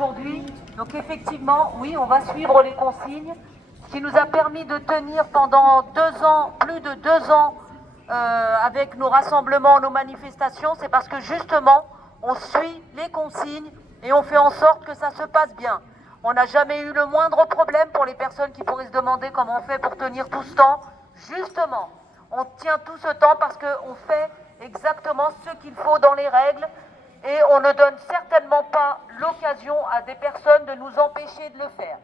aujourd'hui. Donc effectivement, oui, on va suivre les consignes, ce qui nous a permis de tenir pendant 2 ans, plus de 2 ans, avec nos rassemblements, nos manifestations. C'est parce que justement, on suit les consignes et on fait en sorte que ça se passe bien. On n'a jamais eu le moindre problème pour les personnes qui pourraient se demander comment on fait pour tenir tout ce temps. Justement, on tient tout ce temps parce qu'on fait exactement ce qu'il faut dans les règles et on ne donne certainement pas l'occasion à des personnes de nous empêcher de le faire.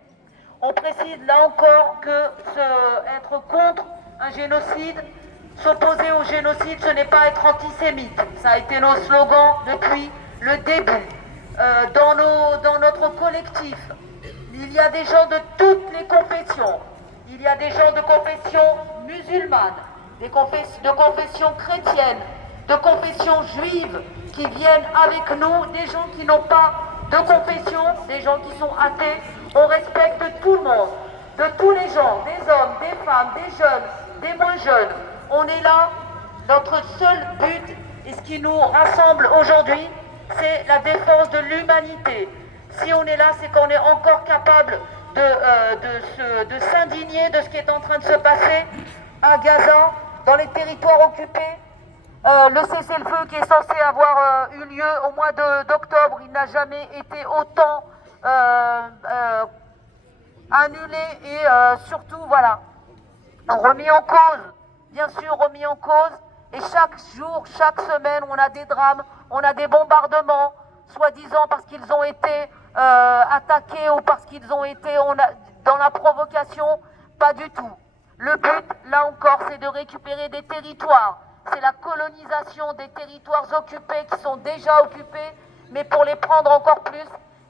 On précise là encore que être contre un génocide, s'opposer au génocide, ce n'est pas être antisémite. Ça a été nos slogans depuis le début. Dans notre collectif, il y a des gens de toutes les confessions. Il y a des gens de confession musulmane, de confession chrétienne, de confession juive qui viennent avec nous, des gens qui n'ont pas de confession, des gens qui sont athées. On respecte tout le monde, de tous les gens, des hommes, des femmes, des jeunes, des moins jeunes. On est là, notre seul but et ce qui nous rassemble aujourd'hui, c'est la défense de l'humanité. Si on est là, c'est qu'on est encore capable de s'indigner de ce qui est en train de se passer à Gaza, dans les territoires occupés. Le cessez-le-feu qui est censé avoir eu lieu au mois d'octobre, il n'a jamais été autant annulé et surtout, voilà, remis en cause, bien sûr remis en cause. Et chaque jour, chaque semaine, on a des drames, on a des bombardements, soi-disant parce qu'ils ont été attaqués ou parce qu'ils ont été dans la provocation. Pas du tout. Le but, là encore, c'est de récupérer des territoires. C'est la colonisation des territoires occupés qui sont déjà occupés, mais pour les prendre encore plus.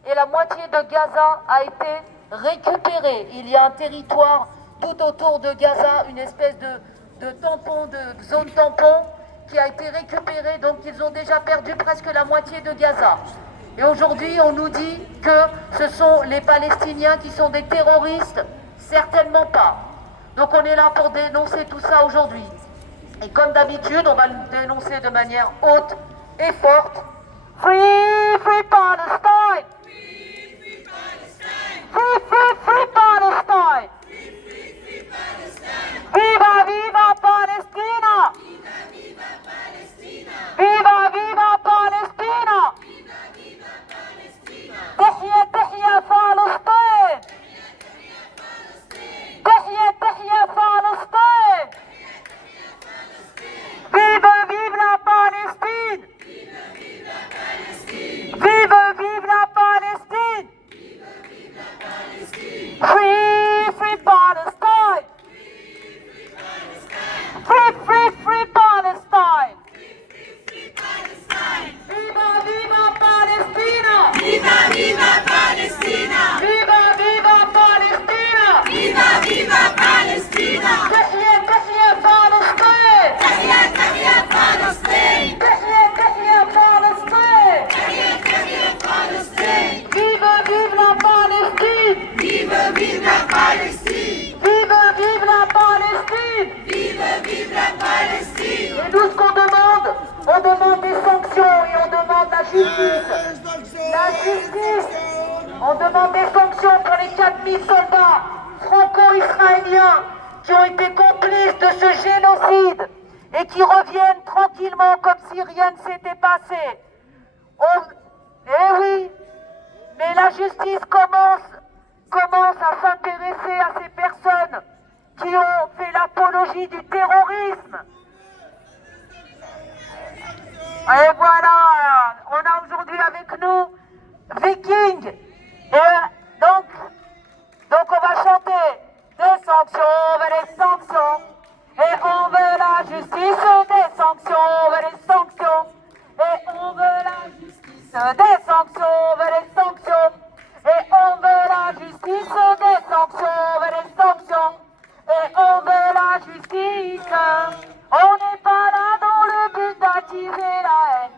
Et la moitié de Gaza a été récupérée. Il y a un territoire tout autour de Gaza, une espèce de tampon, de zone tampon qui a été récupérée. Donc ils ont déjà perdu presque la moitié de Gaza. Et aujourd'hui, on nous dit que ce sont les Palestiniens qui sont des terroristes. Certainement pas. Donc on est là pour dénoncer tout ça aujourd'hui. Et comme d'habitude, on va le dénoncer de manière haute et forte. Free, free Palestine! Free, free Palestine! Free, free, free Palestine! Free, free, free Palestine! Viva, viva Palestina! Viva, viva Palestina! Viva, viva Palestina! Viva, viva Palestina! تحيا تحيا فلسطين! تحيا تحيا فلسطين! Vive, vive la Palestine! Vive, vive la Palestine! Vive, vive la Palestine! Vive, vive la Palestine! Free, free Palestine! Free, free, free Palestine! Free, free Palestine! Viva, viva Palestina! Viva, viva Palestina! Viva, viva Palestina! Viva, viva Palestina! تحيا تحيا فلسطين! تحيا تحيا فلسطين! تحيا تحيا فلسطين! تحيا تحيا فلسطين! Vive, vive la Palestine! Vive, vive la Palestine! Vive, vive la Palestine! Vive, vive la Palestine! Et nous, ce qu'on demande, on demande des sanctions et on demande la justice. La justice! On demande des sanctions pour les 4000 soldats franco-israéliens qui ont été complices de ce génocide et qui reviennent tranquillement comme si rien ne s'était passé. Eh oui, mais la justice commence à s'intéresser à ces personnes qui ont fait l'apologie du terrorisme. Et voilà, on a aujourd'hui avec nous Viking. Et donc on va chanter des sanctions, on veut les sanctions. Et on veut la justice, des sanctions, on veut les sanctions. Et on veut la justice, des sanctions, on veut les sanctions. Et on veut la justice, des sanctions, on veut les sanctions. Et on veut la justice. On n'est pas là dans le but d'attiser la haine.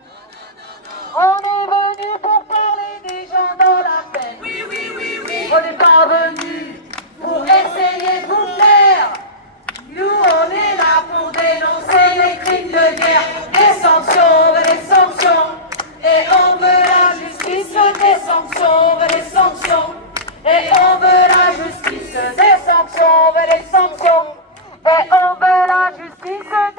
On est venu pour parler des gens dans la peine. Oui, oui, oui, oui. On n'est pas venu pour essayer de vous plaire. Nous, on est là pour dénoncer les crimes de guerre. Des sanctions, on veut les sanctions. Et on veut la justice, des sanctions, on veut les qui se